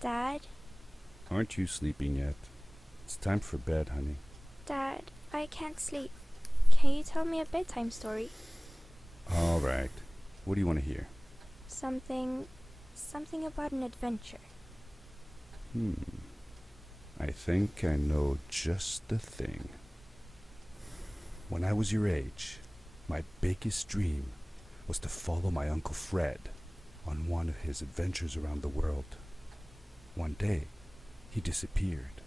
Dad? Aren't you sleeping yet? It's time for bed, honey. Dad, I can't sleep. Can you tell me a bedtime story? All right. What do you want to hear? Something about an adventure. I think I know just the thing. When I was your age, my biggest dream was to follow my Uncle Fred on one of his adventures around the world. One day, he disappeared.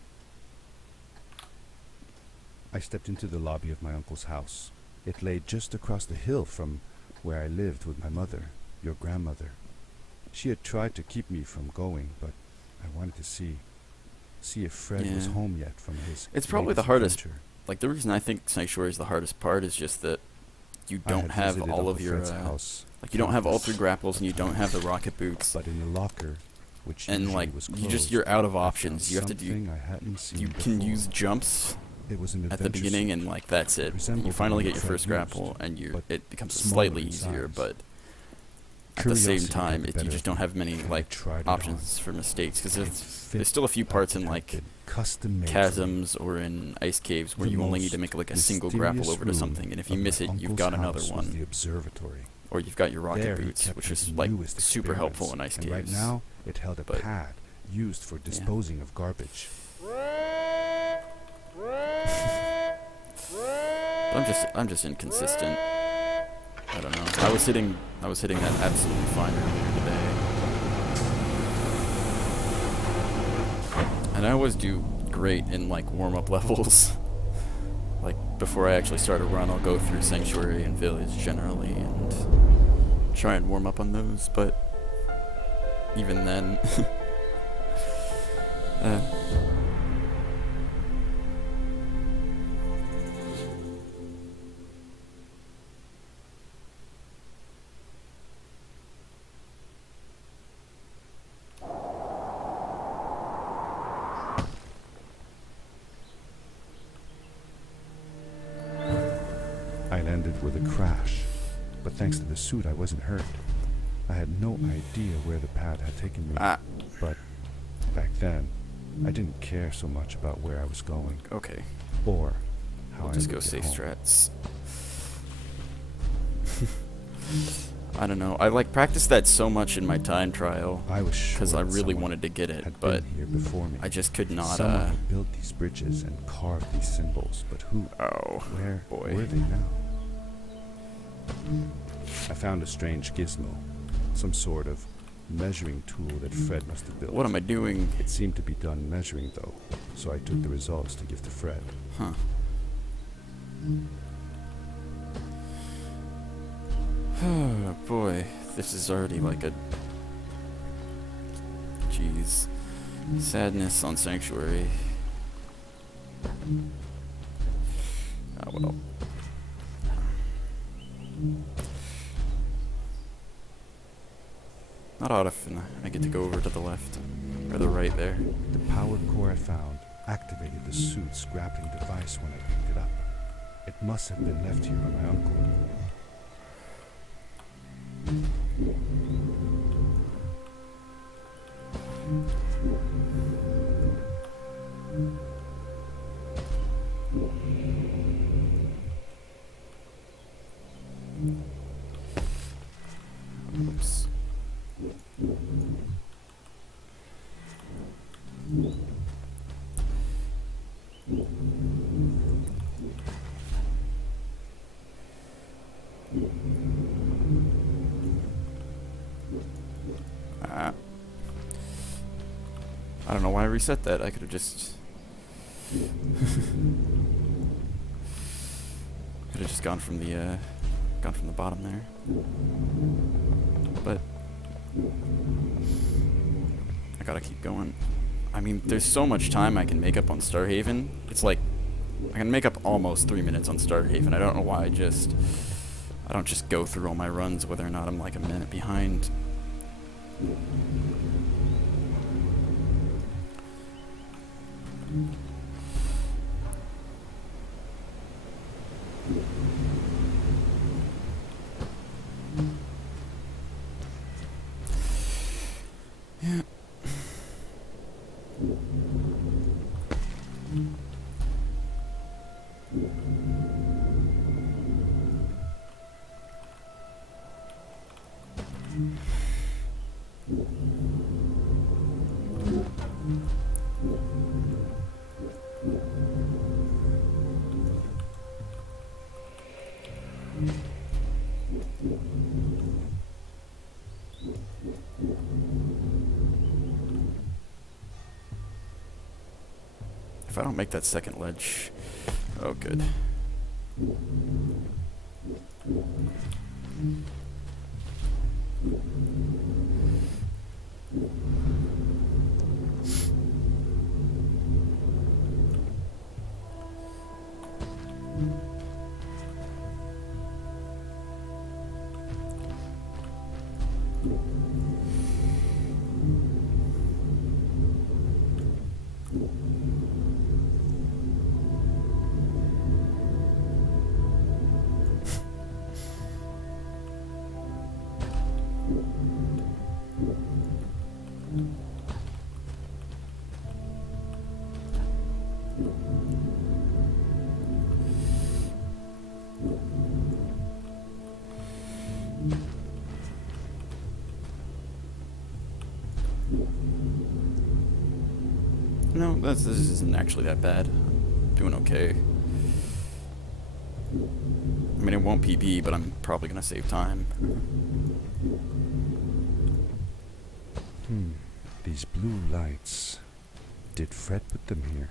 I stepped into the lobby of my uncle's house. It lay just across the hill from where I lived with my mother, your grandmother. She had tried to keep me from going, but I wanted to see if Fred was home yet from his It's probably the hardest. adventure. Like, the reason I think Sanctuary is the hardest part is just that you don't have all of your, house, like, you don't have all 3 grapples, and you don't have the rocket boots. but in the locker, which And, usually like, was closed, you're out of I options. found You have to do, something I hadn't seen you can before. use jumps It was an at the adventure beginning, suit, and, like, that's it. resembled You finally the get your one first Fred grapple, used, and but it becomes smaller slightly in easier, size. but at the same Curiosity time, got the you better just of don't me, have many, and I like, tried it options for mistakes, because It there's fit still a few parts in, it had like, been custom-made for me. chasms or in ice caves where The you only need to most make, like, a single grapple mysterious over to room something, and if you of miss my it, you've uncle's got another house was the one. observatory. Or you've got your rocket There he boots, kept which his is, like, newest super helpful in experiments, ice and caves. right now, it held a But- pad used for disposing of garbage. I'm just inconsistent. I don't know. I was hitting that absolutely fine earlier today. And I always do great in, like, warm-up levels. Like, before I actually start a run, I'll go through Sanctuary and Village generally and try and warm up on those, but even then I landed with a crash, but thanks to the suit, I wasn't hurt. I had no idea where the pad had taken me, but back then, I didn't care so much about where I was going okay. or how I'll I just would go get safe home. strats. I don't know. I, like, practiced that so much in my time trial I was sure because I that really someone wanted to get it, had but been here before me. I just could not. Someone had built these bridges and carved these symbols, but who? Oh, Where boy. were they now? I found a strange gizmo, some sort of measuring tool that Fred must have built. What am I doing? It seemed to be done measuring, though, so I took the results to give to Fred. Huh. Oh boy, this is already like a... Jeez. Sadness on Sanctuary. Ah, well. Not often I get to go over to the left. Or the right there. The power core I found activated the suit's grappling device when I picked it up. It must have been left here by my uncle. Oops. Ah. I don't know why I reset that. I could have just... could have just gone from the bottom there. But I gotta keep going. I mean, there's so much time I can make up on Starhaven. It's like I can make up almost 3 minutes on Starhaven. I don't know why I don't just go through all my runs whether or not I'm like a minute behind. If I don't make that second ledge... Oh, good. No, this isn't actually that bad. Doing okay. I mean, it won't PB, but I'm probably gonna save time. These blue lights. Did Fred put them here?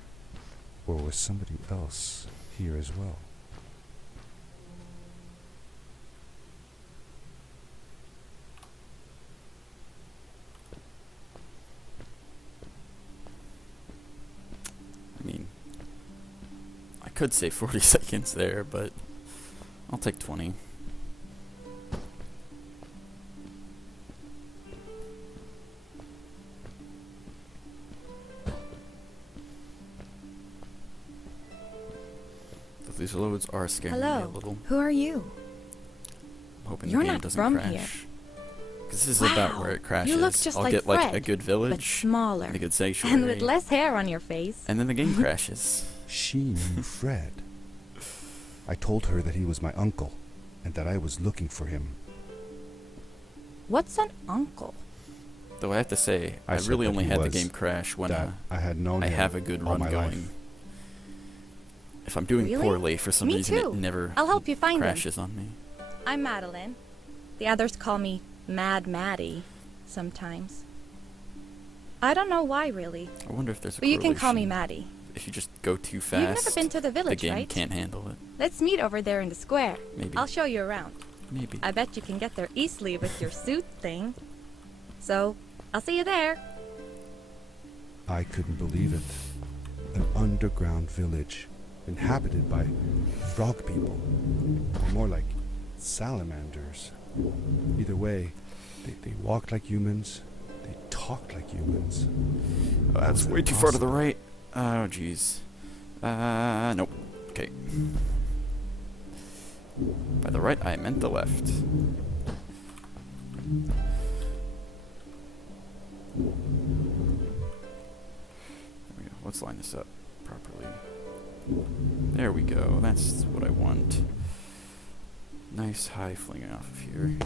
Or was somebody else here as well? I mean, I could say 40 seconds there, but I'll take 20. These loads are scaring me a Hello. little. Who are you? I'm hoping You're the game not doesn't from crash. here. Because this is about where it crashes. You look just I'll like get like a Fred, good but village, smaller, and a good sanctuary, and with less hair on your face. and then the game crashes. She knew Fred. I told her that he was my uncle, and that I was looking for him. What's an uncle? Though I have to say, I said really that only he had the was, game crash when that I had known I him have a good all run my going. life. If I'm doing Really? poorly, for some Me reason too. it never I'll help you find him. crashes on me. I'm Madeline. The others call me Mad Maddie sometimes. I don't know why, really. I wonder if there's a But you can call me correlation. Maddie. If you just go too You've fast, never been to the the village, game right? can't handle it. Let's meet over there in the square. Maybe. I'll show you around. Maybe. I bet you can get there easily with your suit thing. So, I'll see you there. I couldn't believe it. An underground village, inhabited by frog people. Or more like salamanders. Either way, they walked like humans. They talked like humans. Oh, How that's was that way too far to the possible? right. Oh, jeez. Nope. Okay. By the right, I meant the left. There we go. Let's line this up properly. There we go. That's what I want. Nice high fling off of here.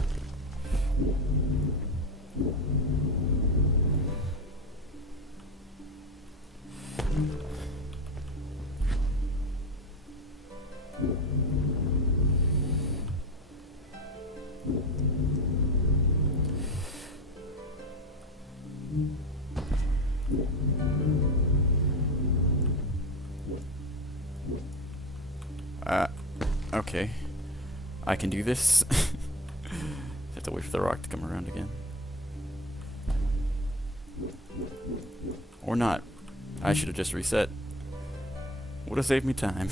Okay. I can do this. Have to wait for the rock to come around again. Or not. I should have just reset. Would have saved me time.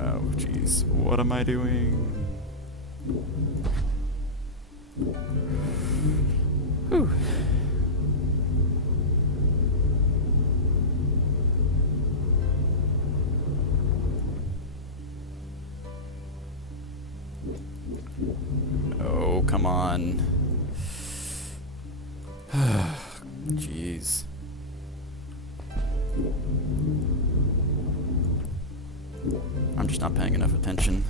Oh, jeez. What am I doing? Whew. Oh, come on. Jeez. I'm just not paying enough attention.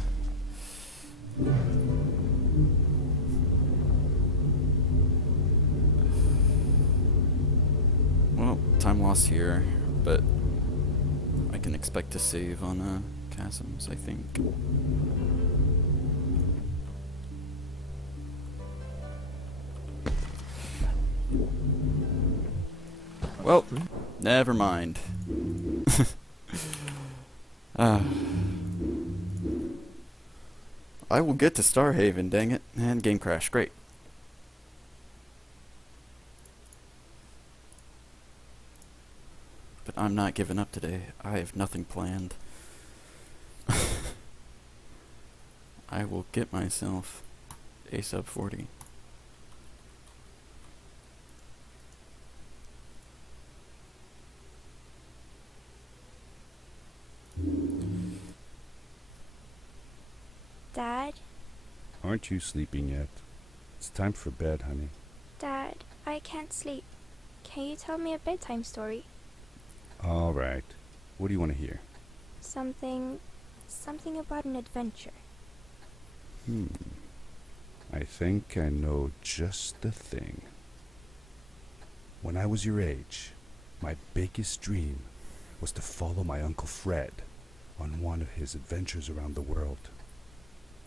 lost here, but I can expect to save on chasms, I think. Well, never mind. I will get to Starhaven, dang it. And game crash, great. But I'm not giving up today. I have nothing planned. I will get myself a sub 40. Dad? Aren't you sleeping yet? It's time for bed, honey. Dad, I can't sleep. Can you tell me a bedtime story? All right. What do you want to hear? Something about an adventure. I think I know just the thing. When I was your age, my biggest dream was to follow my Uncle Fred on one of his adventures around the world.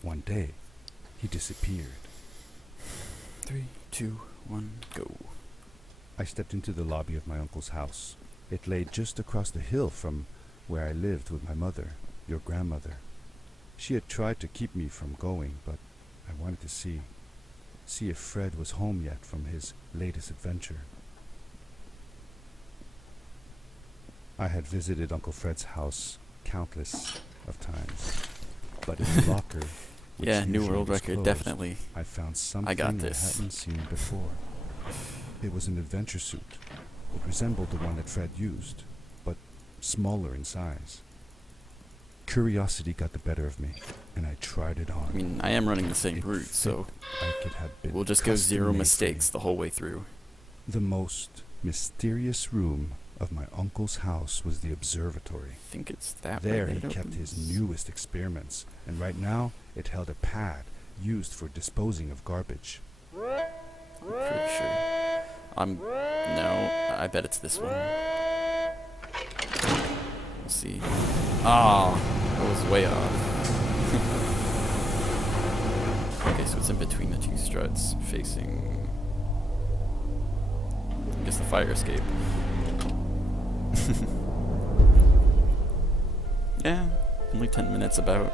One day, he disappeared. 3, 2, 1, go. I stepped into the lobby of my uncle's house. It lay just across the hill from where I lived with my mother, your grandmother. She had tried to keep me from going, but I wanted to see if Fred was home yet from his latest adventure. I had visited Uncle Fred's house countless of times, but in the locker, which Yeah, new usually world was record, closed, definitely. I found something I got I this. hadn't seen before. It was an adventure suit. It resembled the one that Fred used, but smaller in size. Curiosity got the better of me, and I tried it on. I mean, I am running the same It route, so fit like it had been we'll just go custom 0 made for mistakes me. the whole way through. The most mysterious room of my uncle's house was the observatory. I think it's that way There that he it kept his opens. newest experiments, and right now it held a pad used for disposing of garbage. Pretty sure. No, I bet it's this one. We'll see. Ah, I was way off. Okay, so it's in between the two struts, facing, I guess, the fire escape. Yeah, only 10 minutes about.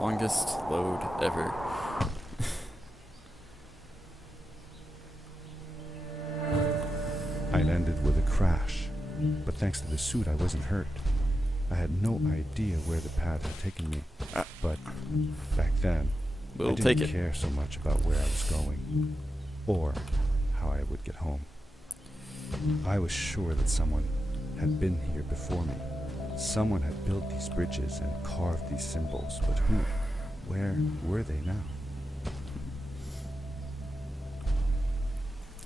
Longest load ever. I landed with a crash, but thanks to the suit I wasn't hurt. I had no idea where the pad had taken me, but back then I We'll didn't take it. care so much about where I was going, or how I would get home. I was sure that someone had been here before me. Someone had built these bridges and carved these symbols, but who? Where were they now?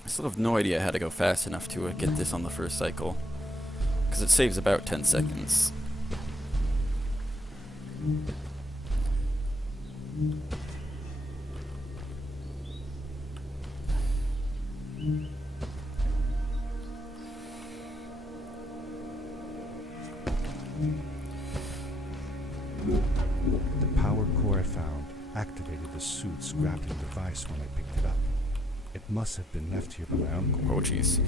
I still have no idea how to go fast enough to get this on the first cycle, because it saves about 10 seconds. The power core I found activated the suit's grappling device when I picked it up. It must have been left here by my uncle. Oh, jeez.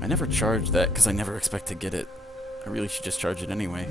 I never charged that because I never expect to get it. I really should just charge it anyway.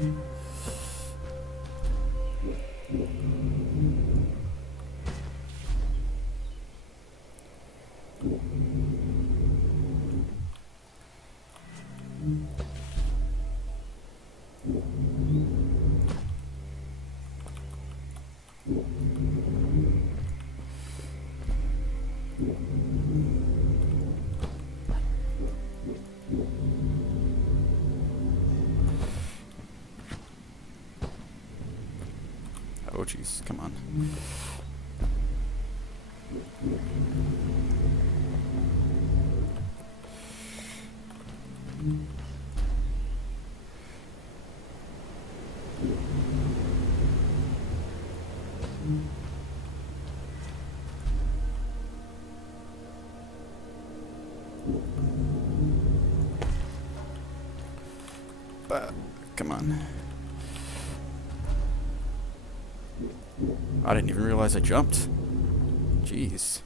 Oh jeez, come on. Come on. I didn't even realize I jumped. Jeez.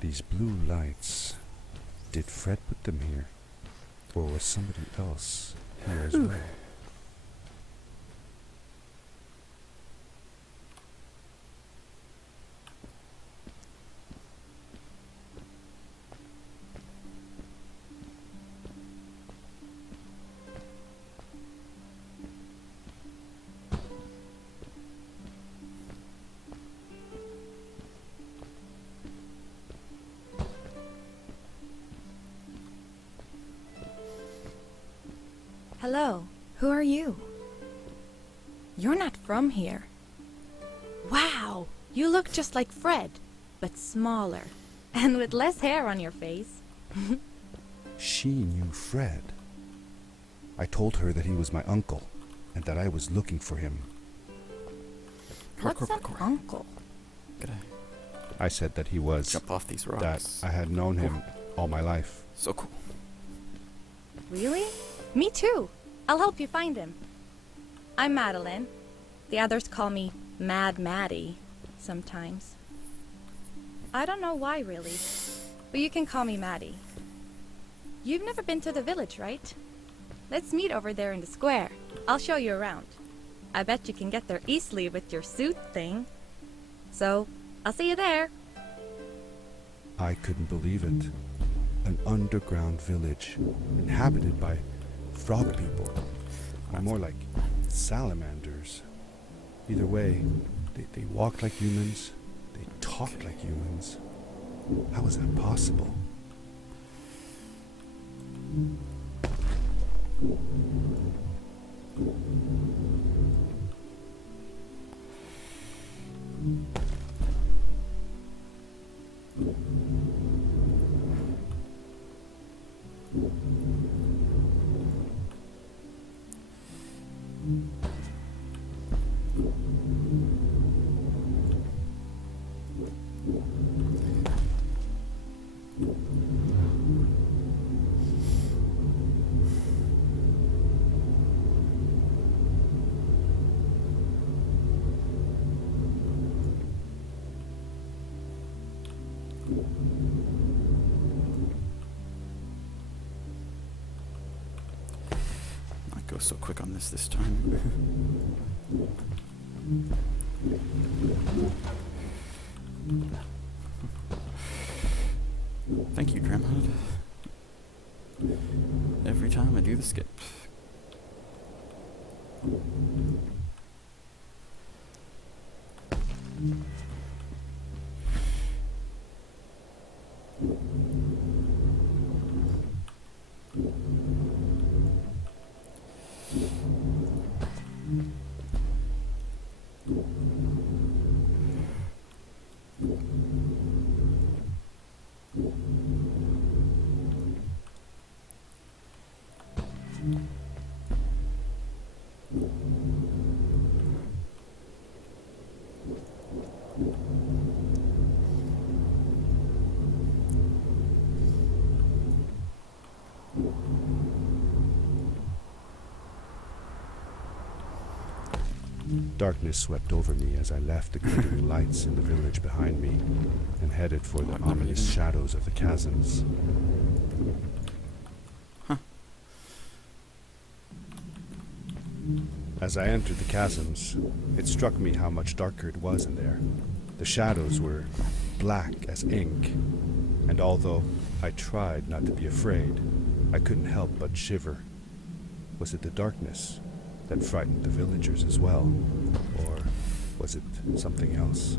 These blue lights. Did Fred put them here? Or was somebody else here as well? Hello, who are you? You're not from here. Wow, you look just like Fred, but smaller, and with less hair on your face. She knew Fred. I told her that he was my uncle, and that I was looking for him. What's an uncle? Gotta I said that he was... jump off these rocks. that I had known him all my life. So cool. Really? Me too. I'll help you find him. I'm Madeline. The others call me Mad Maddie sometimes. I don't know why, really, but you can call me Maddie. You've never been to the village, right? Let's meet over there in the square. I'll show you around. I bet you can get there easily with your suit thing. So, I'll see you there. I couldn't believe it. An underground village, inhabited by frog people, or more like salamanders. Either way, they walked like humans, they talked like humans. How is that possible? Not go so quick on this time. Thank you, Grandma. Every time I do the skip. Darkness swept over me as I left the glittering lights in the village behind me and headed for the ominous shadows of the chasms. As I entered the chasms, it struck me how much darker it was in there. The shadows were black as ink, and although I tried not to be afraid, I couldn't help but shiver. Was it the darkness that frightened the villagers as well, or was it something else?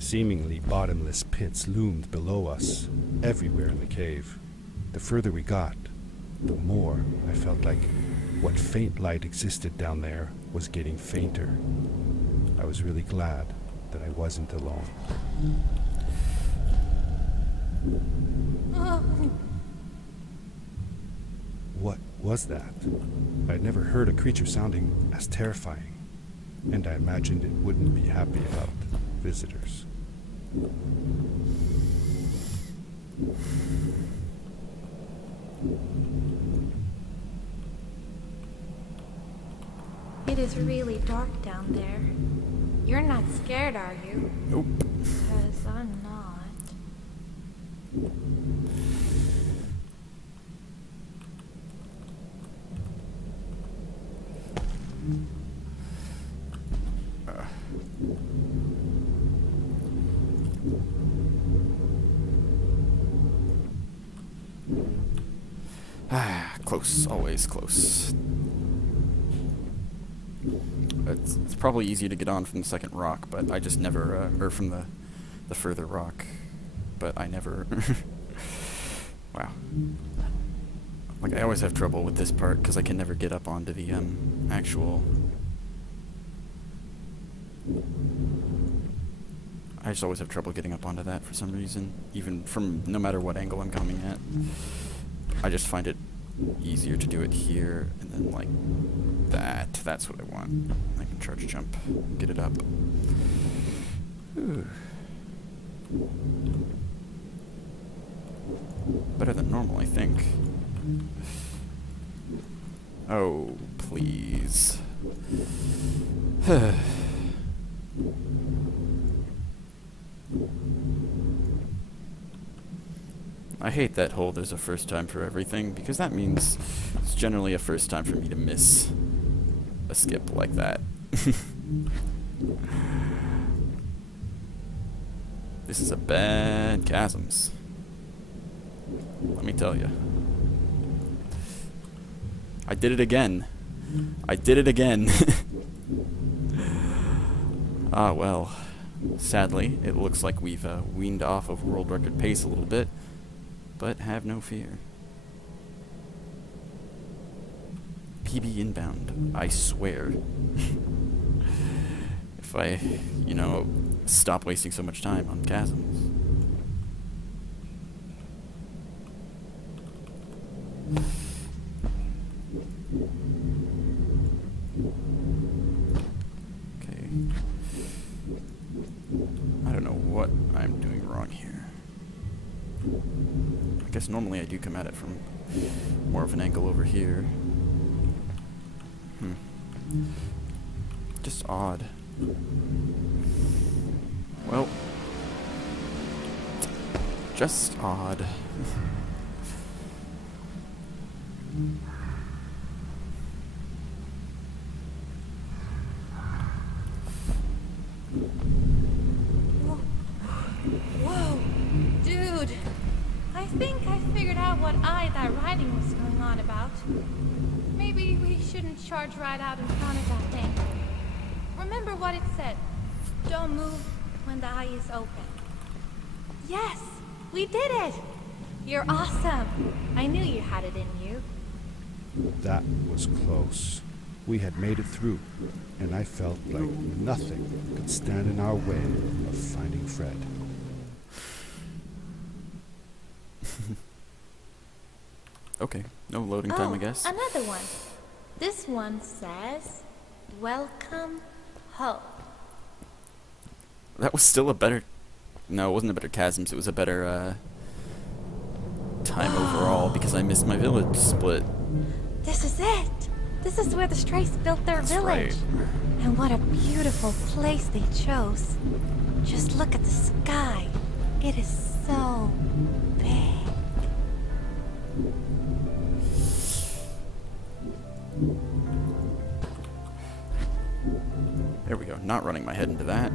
Seemingly bottomless pits loomed below us, everywhere in the cave. The further we got, the more I felt like what faint light existed down there was getting fainter. I was really glad that I wasn't alone. What was that? I'd never heard a creature sounding as terrifying, and I imagined it wouldn't be happy about visitors. It is really dark down there. You're not scared, are you? Nope. Because I'm not. Close, always close. It's probably easier to get on from the second rock, but I just never, or from the further rock, but I never, wow. Like, I always have trouble with this part, because I can never get up onto the, actual, I just always have trouble getting up onto that for some reason, even from no matter what angle I'm coming at. I just find it easier to do it here, and then like that. That's what I want. I can charge jump and get it up. Ooh. Better than normal, I think. Oh, please. I hate that whole there's a first time for everything, because that means it's generally a first time for me to miss a skip like that. This is a bad chasms. Let me tell you. I did it again. I did it again. Ah, well. Sadly, it looks like we've weaned off of world record pace a little bit. But have no fear. PB inbound, I swear. If I, you know, stop wasting so much time on chasms. Okay. I don't know what I'm doing wrong here. I guess normally I do come at it from more of an angle over here. Just odd. Well, just odd. Whoa! Dude! I think I figured out what that writing was going on about. Maybe we shouldn't charge right out in front of that thing. Remember what it said. Don't move when the eye is open. Yes! We did it! You're awesome! I knew you had it in you. That was close. We had made it through, and I felt like nothing could stand in our way of finding Fred. Okay, no loading time, I guess. Another one. This one says, "Welcome home." That was still a better... No, it wasn't a better Chasms. It was a better, time overall, because I missed my village split. This is it! This is where the Strays built their That's village. right. And what a beautiful place they chose. Just look at the sky. It is so big. There we go. Not running my head into that.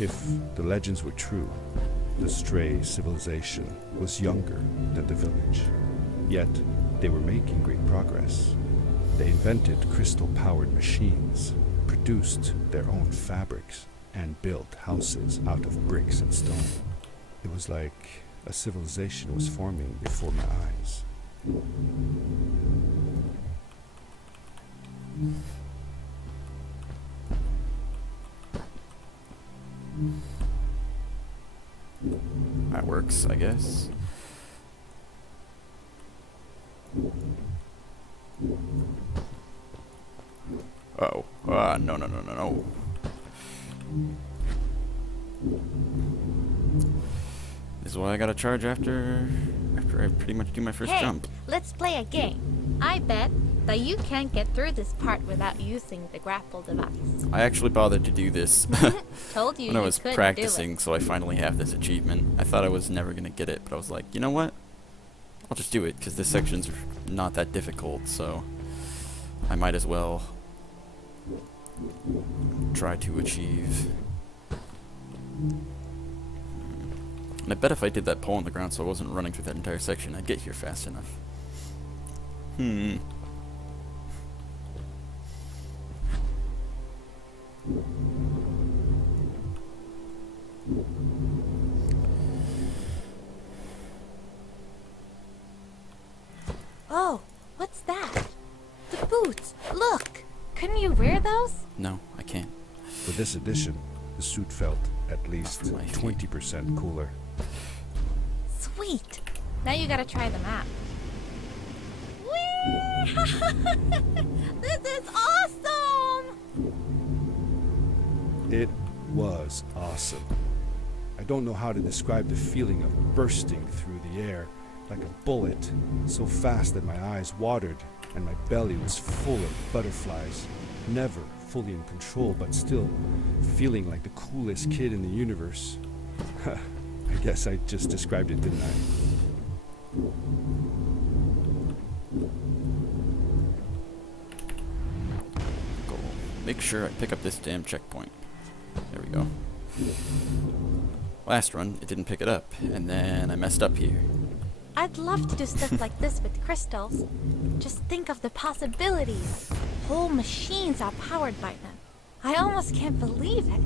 If the legends were true, the Stray civilization was younger than the village. Yet, they were making great progress. They invented crystal-powered machines, produced their own fabrics, and built houses out of bricks and stone. It was like a civilization was forming before my eyes. That works, I guess. Oh. No, no, no, no, no. This is what I gotta charge after I pretty much do my first Hey, jump. let's play a game. I bet that you can't get through this part without using the grapple device. I actually bothered to do this Told you when I you was couldn't practicing, so I finally have this achievement. I thought I was never gonna get it, but I was like, you know what? I'll just do it, because this section's not that difficult, so I might as well try to achieve. And I bet if I did that pole on the ground so I wasn't running through that entire section, I'd get here fast enough. Oh, what's that? The boots. Look. Couldn't you wear those? No, I can't. For this edition, the suit felt at least For my feet. 20% cooler. Sweet. Now you gotta try them out. Whee! This is awesome! It was awesome. I don't know how to describe the feeling of bursting through the air like a bullet, so fast that my eyes watered and my belly was full of butterflies. Never fully in control, but still feeling like the coolest kid in the universe. I guess I just described it, didn't I? Go. Make sure I pick up this damn checkpoint. There we go. Last run, it didn't pick it up, and then I messed up here. I'd love to do stuff like this with crystals. Just think of the possibilities. Whole machines are powered by them. I almost can't believe it.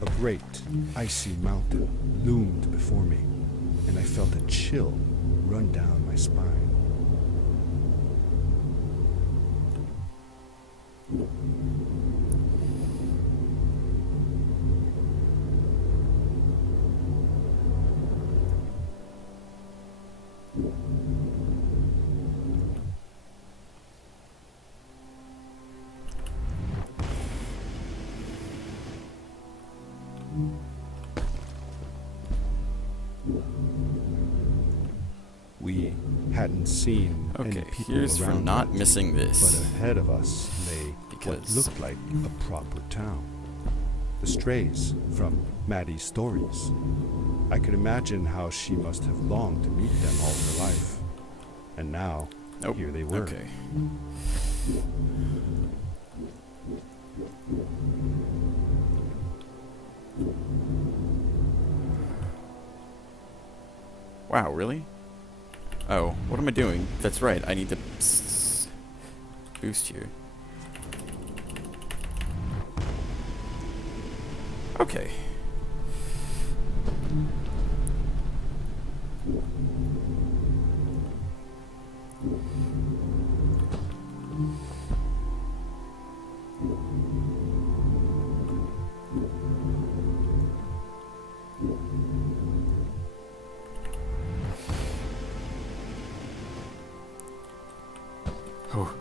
A great, icy mountain loomed before me, and I felt a chill run down my spine. We hadn't seen any Okay, people here's for around not yet, missing but this. ahead of us lay what Because- looked like a proper town. The strays from Maddie's stories. I could imagine how she must have longed to meet them all her life. And now, Nope. here they were. Okay. Wow, really? Oh, what am I doing? That's right, I need to boost here. Okay. Oh.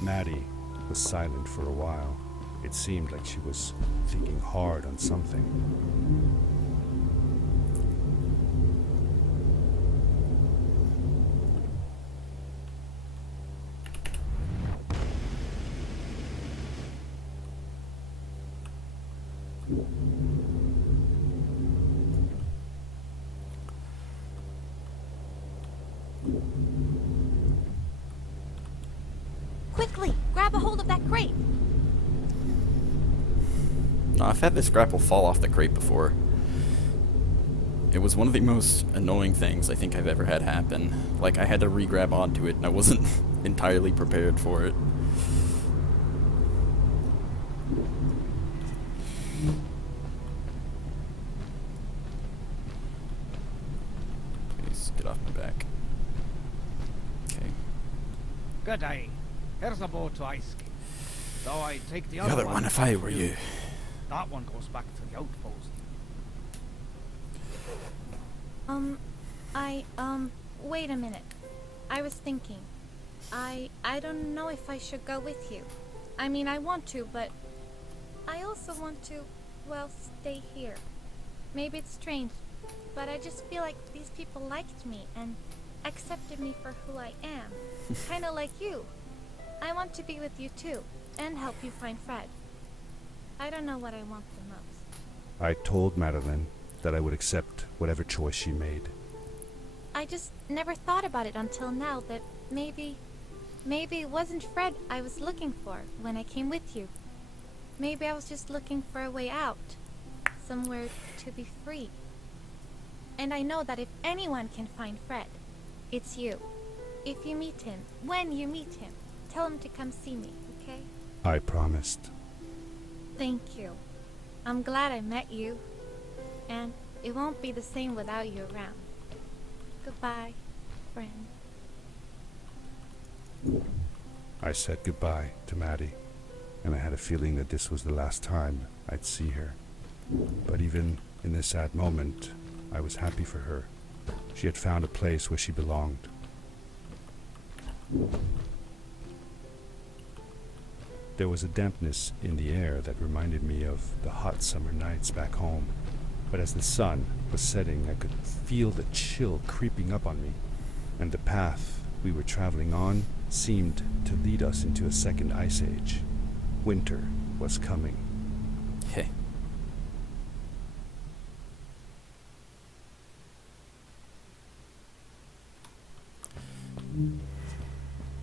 Maddie was silent for a while. It seemed like she was thinking hard on something. Quickly, grab a hold of that crate. No, I've had this grapple fall off the crate before. It was one of the most annoying things I think I've ever had happen. Like, I had to re-grab onto it, and I wasn't entirely prepared for it. Please get off my back. Okay. Good day. Here's a boat to Iceland. So I take the The other one if I were you. That one goes back to the outpost. Wait a minute. I was thinking. I don't know if I should go with you. I mean, I want to, but I also want to, well, stay here. Maybe it's strange, but I just feel like these people liked me and accepted me for who I am. Kinda like you. I want to be with you too, and help you find Fred. I don't know what I want the most. I told Madeline that I would accept whatever choice she made. I just never thought about it until now that maybe it wasn't Fred I was looking for when I came with you. Maybe I was just looking for a way out. Somewhere to be free. And I know that if anyone can find Fred, it's you. If you meet him, when you meet him, tell him to come see me, okay? I promised. Thank you. I'm glad I met you. And it won't be the same without you around. Goodbye, friend. I said goodbye to Maddie, and I had a feeling that this was the last time I'd see her. But even in this sad moment, I was happy for her. She had found a place where she belonged. There was a dampness in the air that reminded me of the hot summer nights back home. But as the sun was setting, I could feel the chill creeping up on me, and the path we were traveling on seemed to lead us into a second ice age. Winter was coming. Hey.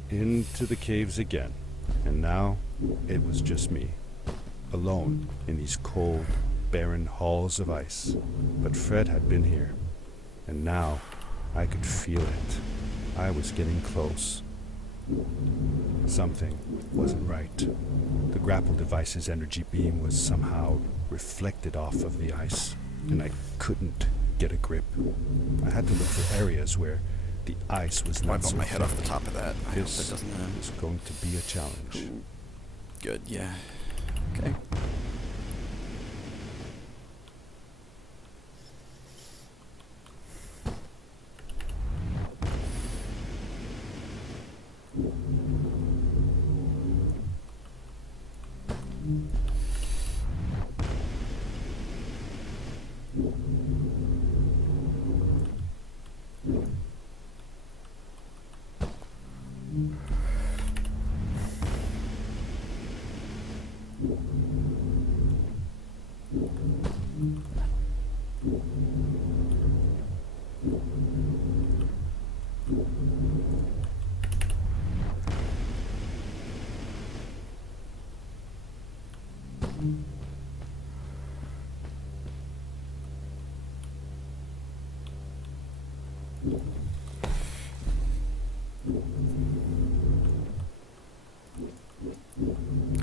Into the caves again, and now it was just me, alone in these cold, barren halls of ice. But Fred had been here, and now I could feel it. I was getting close. Something wasn't right. The grapple device's energy beam was somehow reflected off of the ice, and I couldn't get a grip. I had to look for areas where the ice was I not bumped so my head off the thick. top of that. I hope that This doesn't. is going to be a challenge. Good. Yeah. Okay.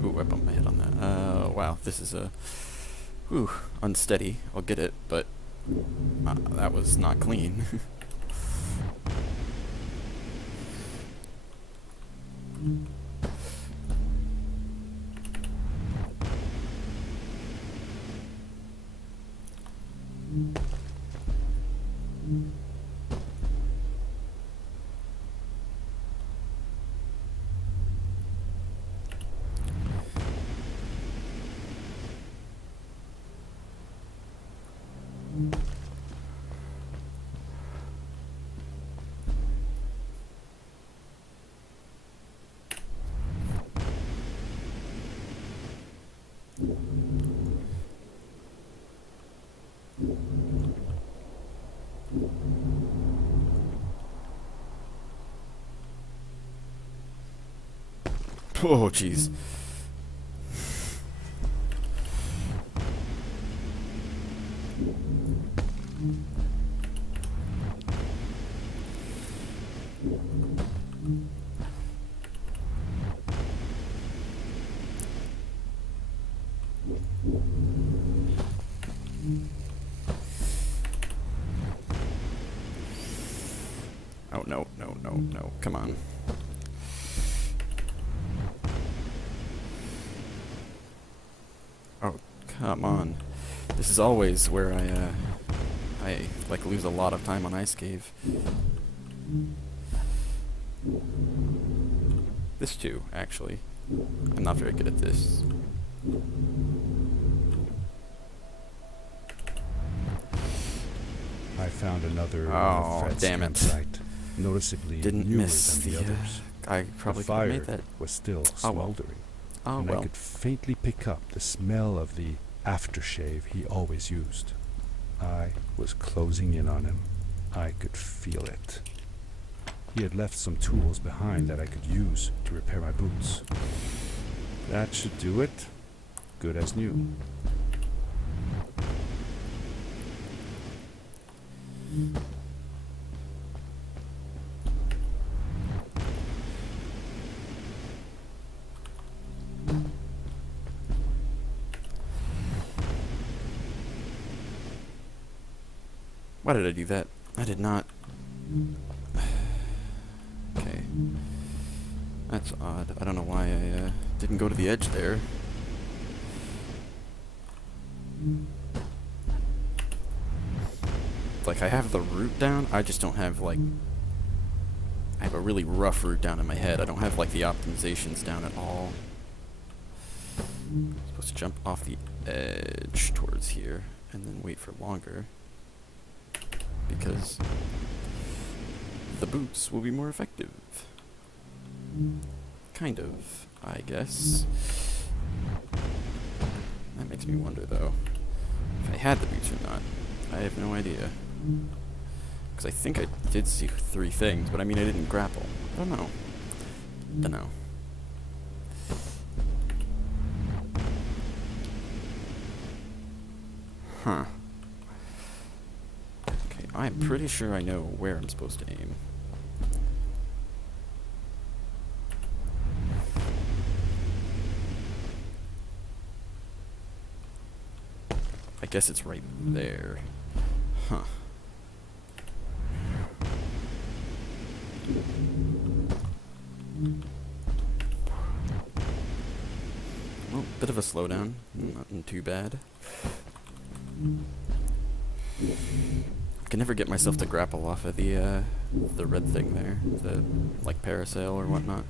Ooh, I bumped my head on that. Wow, this is unsteady. I'll get it, but that was not clean. Oh, jeez. Oh, no, no, no, no. Come on. Oh, come on. This is always where I like lose a lot of time on Ice Cave. This too, actually. I'm not very good at this. I found another Oh, Fred's damn it. campsite, noticeably Didn't newer miss than the the, others. I probably The could have fire made that. was still Oh, well. smoldering, Oh, and I well. could faintly pick up the smell of the aftershave he always used. I was closing in on him. I could feel it. He had left some tools behind that I could use to repair my boots. That should do it. Good as new. Why did I do that? I did not. Okay. That's odd. I don't know why I didn't go to the edge there. Like, I have the route down, I just don't have, like... I have a really rough route down in my head. I don't have, like, the optimizations down at all. I'm supposed to jump off the edge towards here, and then wait for longer. Because the boots will be more effective. Kind of, I guess. That makes me wonder, though, if I had the boots or not. I have no idea. Because I think I did see 3 things, but I mean I didn't grapple. I don't know. Dunno. Huh. Okay, I'm pretty sure I know where I'm supposed to aim. I guess it's right there. Huh. Well, bit of a slowdown. Nothing too bad. I can never get myself to grapple off of the red thing there. The, like, parasail or whatnot.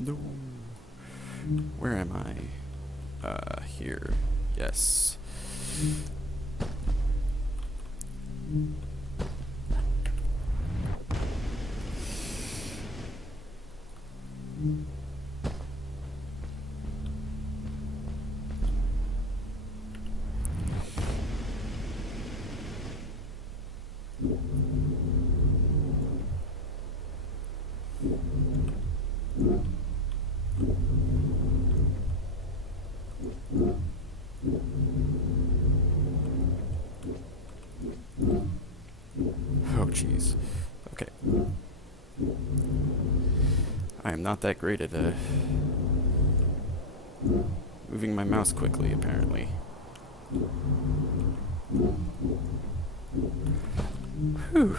No. Where am I? Here. Yes. Oh, jeez. Okay. I am not that great at moving my mouse quickly, apparently. Whew.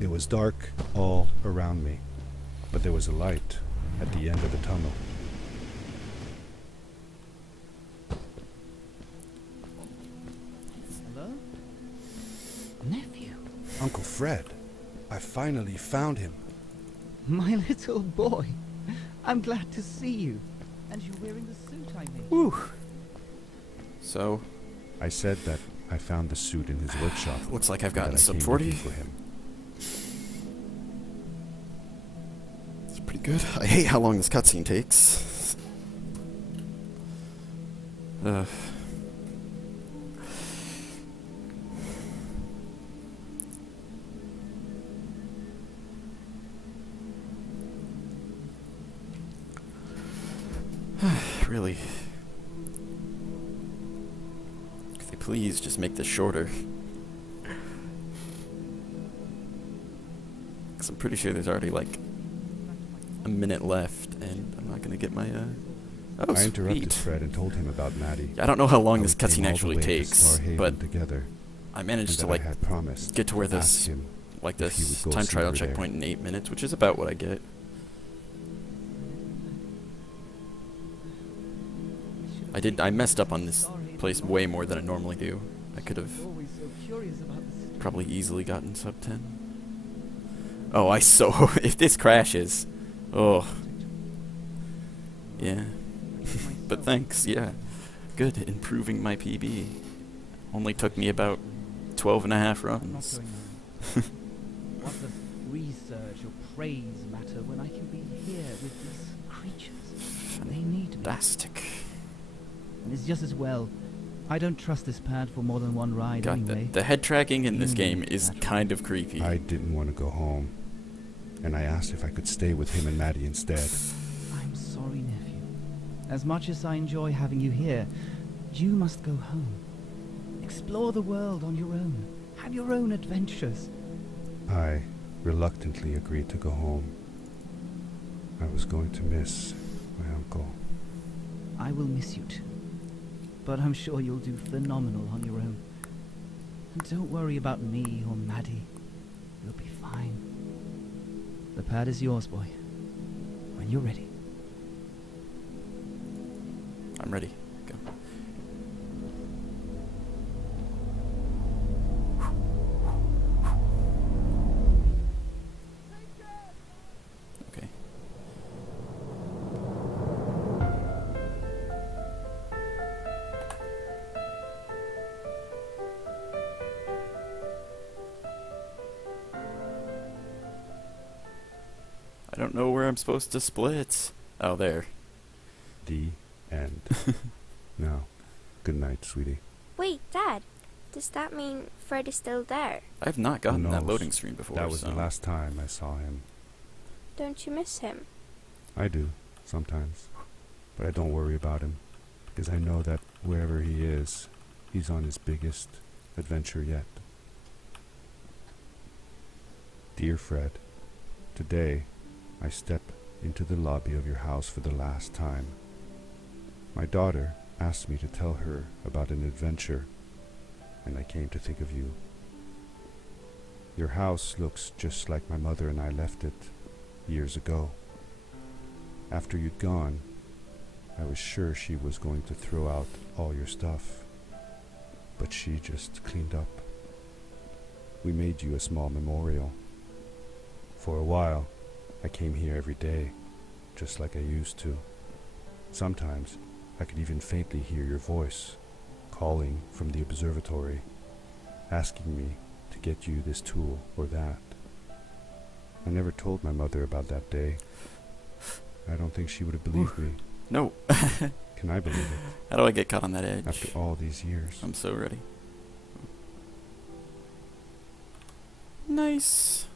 It was dark all around me, but there was a light at the end of the tunnel. Hello? Nephew? Uncle Fred, I finally found him. My little boy. I'm glad to see you. And you're wearing the suit I made. Whew. So, I said that I found the suit in his workshop. looks like I've and that gotten I sub came 40. looking for him. It's pretty good. I hate how long this cutscene takes. Really. Could they please just make this shorter? Because I'm pretty sure there's already like a minute left, and I'm not gonna get my oh, I interrupted sweet. Fred and told him about Maddie. I don't know how long How this we came cutscene all the actually way to takes, Starhaven but together, I and managed to that like I had promised get to where to ask this him like if he this would go time see trial her there. checkpoint in 8 minutes, which is about what I get. I messed up on this place way more than I normally do. I could have Always so curious about this. probably easily gotten sub 10. Oh, if this crashes, Oh. Yeah. But thanks, yeah. Good, improving my PB. Only took me about 12 and a half I'm not runs. going on. What does research or praise matter when I can be here with these creatures? They need me. Fantastic. And it's just as well. I don't trust this pad for more than one ride God, anyway. the head tracking in this You game know is that. kind of creepy. I didn't want to go home, and I asked if I could stay with him and Maddie instead. I'm sorry, nephew. As much as I enjoy having you here, you must go home. Explore the world on your own. Have your own adventures. I reluctantly agreed to go home. I was going to miss my uncle. I will miss you too. But I'm sure you'll do phenomenal on your own. And don't worry about me or Maddie. You'll be fine. The pad is yours, boy. When you're ready. I'm ready. Go. Okay. I don't know where I'm supposed to split. Oh, there. The end. Now, good night, sweetie. Wait, Dad. Does that mean Fred is still there? I've not gotten that knows? loading screen before. That was so. the last time I saw him. Don't you miss him? I do, sometimes. But I don't worry about him, because I know that wherever he is, he's on his biggest adventure yet. Dear Fred, today I step into the lobby of your house for the last time. My daughter asked me to tell her about an adventure, and I came to think of you. Your house looks just like my mother and I left it years ago. After you'd gone, I was sure she was going to throw out all your stuff, but she just cleaned up. We made you a small memorial. For a while, I came here every day, just like I used to. Sometimes, I could even faintly hear your voice, calling from the observatory, asking me to get you this tool or that. I never told my mother about that day. I don't think she would have believed me. No. Can I believe it? How do I get caught on that edge? After all these years. I'm so ready. Nice.